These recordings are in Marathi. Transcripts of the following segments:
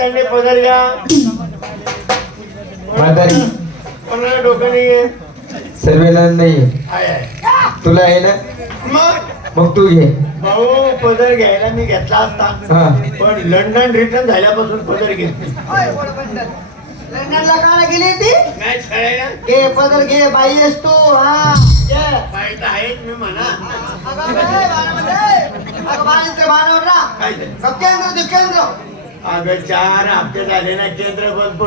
दंडे पदर घ्या म्हातारी कोणाला डोकं नाहीये सर्वेला नाही आहे, आहे. तुला आहे ना मग मग तू घे भाऊ पदर घ्यायला मी घेतला असता हा पण लंडन रिटर्न झाल्यापासून पदर घेत नाही. होय, गोड बंडल. लग्नाला काळा गेली ती मॅच खेळायला घे पदर घे बाई आहेस तू हा घे. मी म्हणा अगं बाई, बाळामध्ये. अगं बाळाचे बाणावर ना. काय अगं चार हप्ते झाले ना केंद्र बंद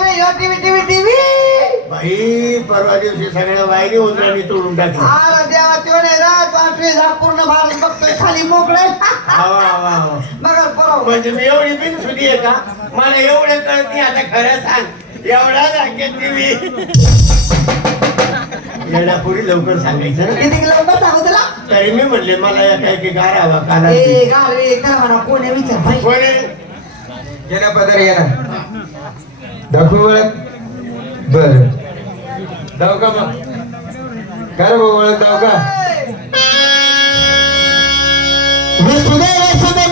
मी टीव्ही टीव्ही टीव्ही. भाई परवा दिवशी सगळ्या वायरी उजरांनी तोडून टाकली देवा ते नाही पूर्ण भारत बघतोय खाली मोकळे. आवा, आवा, आवा. बघा बरोबर. म्हणजे मी एवढी बिन सुधी आहे का? मला एवढं कळत नाही आता खरं सांग. एवढा राखेल टीव्ही. येणा पुढे लवकर सांगायचं ना. किती तुला तरी मी म्हणले मला या काय की गारावा ए करा म्हणा कोण विचार भाई पदर दाखवू ओळख बर. जाऊ का मग? काय रे भाऊ ओळख जाऊ का वसुदेव.